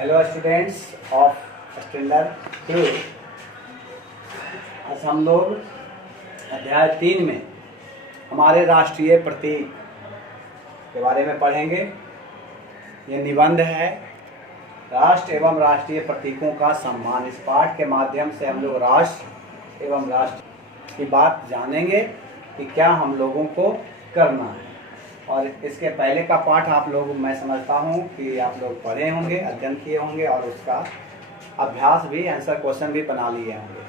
Hello students of standard 2। आज हम लोग अध्याय 3 में हमारे राष्ट्रीय प्रतीक के बारे में पढ़ेंगे। ये निबंध है राष्ट्र एवं राष्ट्रीय प्रतीकों का सम्मान। इस पाठ के माध्यम से हम लोग राष्ट्र एवं राष्ट्र की बात जानेंगे कि क्या हम लोगों को करना है। और इसके पहले का पाठ आप लोग, मैं समझता हूँ कि आप लोग पढ़े होंगे, अध्ययन किए होंगे और उसका अभ्यास भी, आंसर क्वेश्चन भी बना लिए होंगे।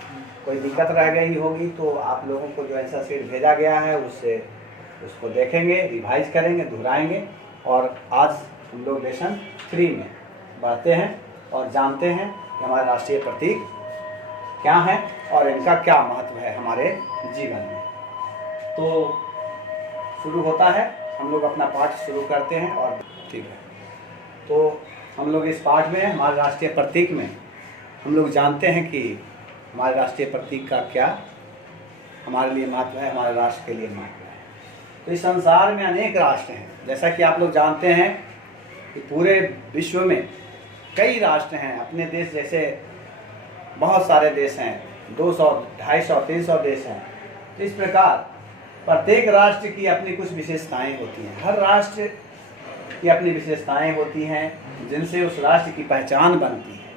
कोई दिक्कत रह गई होगी तो आप लोगों को जो आंसर शीट भेजा गया है उसको देखेंगे, रिवाइज करेंगे, दोहराएंगे। और आज हम लोग लेसन 3 में बढ़ते हैं और जानते हैं कि हमारे राष्ट्रीय प्रतीक क्या हैं और इनका क्या महत्व है हमारे जीवन में। तो शुरू होता है, हम लोग अपना पाठ शुरू करते हैं। और ठीक है, तो हम लोग इस पाठ में हमारे राष्ट्रीय प्रतीक में हम लोग जानते हैं कि हमारे राष्ट्रीय प्रतीक का क्या हमारे लिए महत्व है, हमारे राष्ट्र के लिए महत्व है। तो इस संसार में अनेक राष्ट्र हैं। जैसा कि आप लोग जानते हैं कि पूरे विश्व में कई राष्ट्र हैं। अपने देश जैसे बहुत सारे देश हैं, 200, 250, 300 देश हैं। तो इस प्रकार प्रत्येक राष्ट्र की अपनी कुछ विशेषताएं होती हैं। हर राष्ट्र की अपनी विशेषताएं होती हैं जिनसे उस राष्ट्र की पहचान बनती है।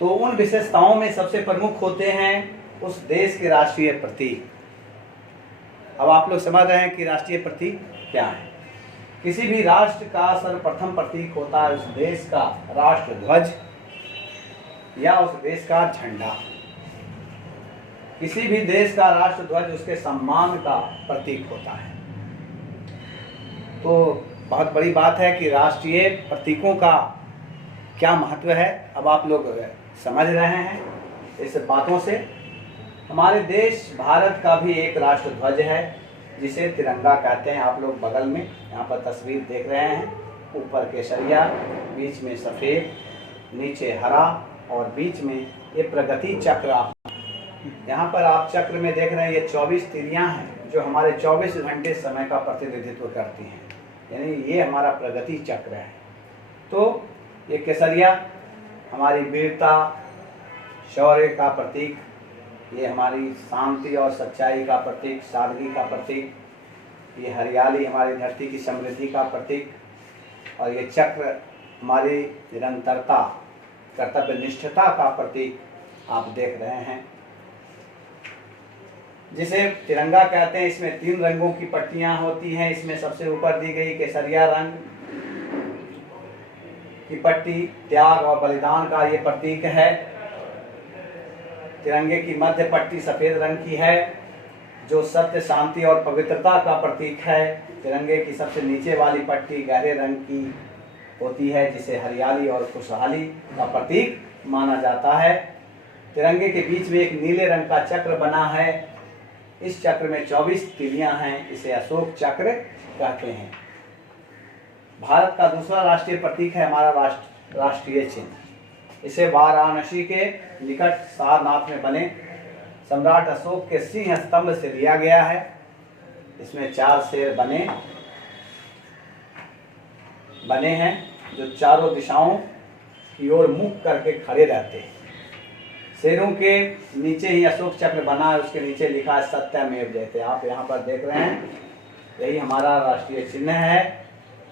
तो उन विशेषताओं में सबसे प्रमुख होते हैं उस देश के राष्ट्रीय प्रतीक। अब आप लोग समझ रहे हैं कि राष्ट्रीय प्रतीक क्या है। किसी भी राष्ट्र का सर्वप्रथम प्रतीक होता है उस देश का राष्ट्र ध्वज या उस देश का झंडा। किसी भी देश का राष्ट्र ध्वज उसके सम्मान का प्रतीक होता है। तो बहुत बड़ी बात है कि राष्ट्रीय प्रतीकों का क्या महत्व है। अब आप लोग समझ रहे हैं इस बातों से। हमारे देश भारत का भी एक राष्ट्र ध्वज है जिसे तिरंगा कहते हैं। आप लोग बगल में यहाँ पर तस्वीर देख रहे हैं। ऊपर केसरिया, बीच में सफ़ेद, नीचे हरा और बीच में ये प्रगति चक्र। यहाँ पर आप चक्र में देख रहे हैं ये 24 तिरियां हैं जो हमारे 24 घंटे समय का प्रतिनिधित्व करती हैं। यानी ये हमारा प्रगति चक्र है। तो ये केसरिया हमारी वीरता, शौर्य का प्रतीक, ये हमारी शांति और सच्चाई का प्रतीक, सादगी का प्रतीक। ये हरियाली हमारी धरती की समृद्धि का प्रतीक। और ये चक्र हमारी निरंतरता, कर्तव्य निष्ठता का प्रतीक आप देख रहे हैं जिसे तिरंगा कहते हैं। इसमें 3 रंगों की पट्टियां होती हैं। इसमें सबसे ऊपर दी गई केसरिया रंग की पट्टी त्याग और बलिदान का ये प्रतीक है। तिरंगे की मध्य पट्टी सफ़ेद रंग की है जो सत्य, शांति और पवित्रता का प्रतीक है। तिरंगे की सबसे नीचे वाली पट्टी गहरे रंग की होती है जिसे हरियाली और खुशहाली का प्रतीक माना जाता है। तिरंगे के बीच में एक नीले रंग का चक्र बना है। इस चक्र में 24 तिलियां हैं। इसे अशोक चक्र कहते हैं। भारत का दूसरा राष्ट्रीय प्रतीक है हमारा राष्ट्रीय चिन्ह। इसे वाराणसी के निकट सारनाथ में बने सम्राट अशोक के सिंह स्तंभ से लिया गया है। इसमें 4 शेर बने हैं जो चारों दिशाओं की ओर मुख करके खड़े रहते हैं। शेरों के नीचे ही अशोक चक्र बना है। उसके नीचे लिखा है सत्यमेव जयते। आप यहाँ पर देख रहे हैं, यही हमारा राष्ट्रीय चिन्ह है।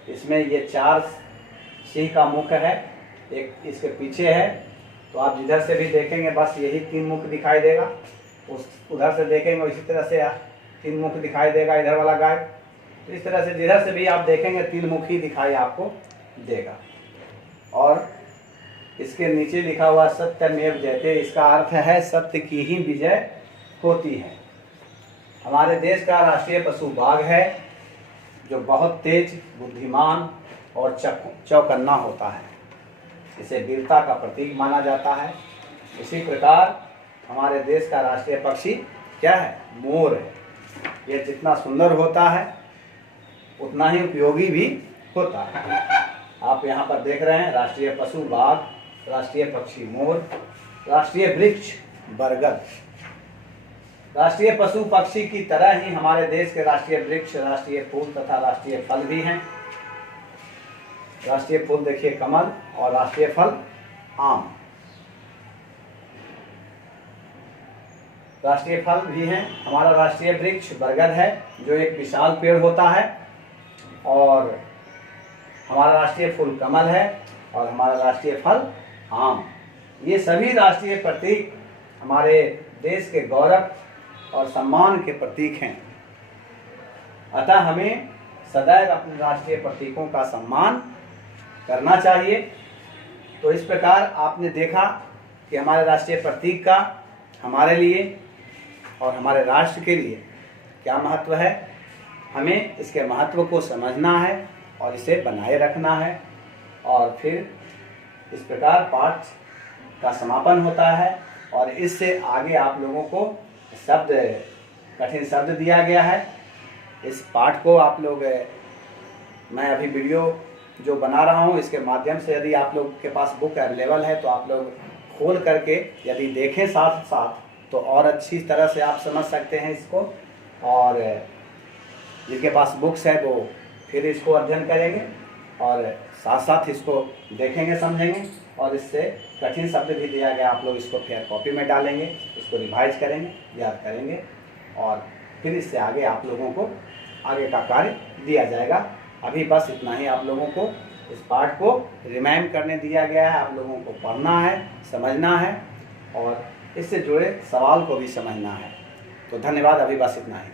इसमें ये 4 सिंह का मुख है, एक इसके पीछे है। तो आप जिधर से भी देखेंगे बस यही 3 मुख दिखाई देगा। उधर से देखेंगे इसी तरह से 3 मुख दिखाई देगा, इधर वाला गाय। तो इस तरह से जिधर से भी आप देखेंगे 3 मुख ही दिखाई आपको देगा। और इसके नीचे लिखा हुआ सत्यमेव जयते। इसका अर्थ है सत्य की ही विजय होती है। हमारे देश का राष्ट्रीय पशु बाघ है जो बहुत तेज, बुद्धिमान और चौकन्ना होता है। इसे वीरता का प्रतीक माना जाता है। इसी प्रकार हमारे देश का राष्ट्रीय पक्षी क्या है? मोर है। यह जितना सुंदर होता है उतना ही उपयोगी भी होता है। आप यहाँ पर देख रहे हैं राष्ट्रीय पशु बाघ, राष्ट्रीय पक्षी मोर, राष्ट्रीय वृक्ष बरगद। राष्ट्रीय पशु पक्षी की तरह ही हमारे देश के राष्ट्रीय वृक्ष, राष्ट्रीय फूल तथा राष्ट्रीय फल भी हैं। राष्ट्रीय फूल देखिए कमल और राष्ट्रीय फल आम। राष्ट्रीय फल भी हैं। हमारा राष्ट्रीय वृक्ष बरगद है जो एक विशाल पेड़ होता है, और हमारा राष्ट्रीय फूल कमल है और हमारा राष्ट्रीय फल आम। ये सभी राष्ट्रीय प्रतीक हमारे देश के गौरव और सम्मान के प्रतीक हैं। अतः हमें सदैव अपने राष्ट्रीय प्रतीकों का सम्मान करना चाहिए। तो इस प्रकार आपने देखा कि हमारे राष्ट्रीय प्रतीक का हमारे लिए और हमारे राष्ट्र के लिए क्या महत्व है। हमें इसके महत्व को समझना है और इसे बनाए रखना है, और फिर इस प्रकार पाठ का समापन होता है। और इससे आगे आप लोगों को शब्द, कठिन शब्द दिया गया है। इस पाठ को आप लोग, मैं अभी वीडियो जो बना रहा हूँ इसके माध्यम से यदि आप लोग के पास बुक अवेलेबल है तो आप लोग खोल करके यदि देखें साथ साथ तो और अच्छी तरह से आप समझ सकते हैं इसको। और जिनके पास बुक्स है वो फिर इसको अध्ययन करेंगे और साथ साथ इसको देखेंगे, समझेंगे, और इससे कठिन शब्द भी दिया गया आप लोग इसको फेयर कॉपी में डालेंगे, इसको रिवाइज करेंगे, याद करेंगे, और फिर इससे आगे आप लोगों को आगे का कार्य दिया जाएगा। अभी बस इतना ही आप लोगों को इस पाठ को रिमाइंड करने दिया गया है। आप लोगों को पढ़ना है, समझना है और इससे जुड़े सवाल को भी समझना है। तो धन्यवाद। अभी बस इतना ही।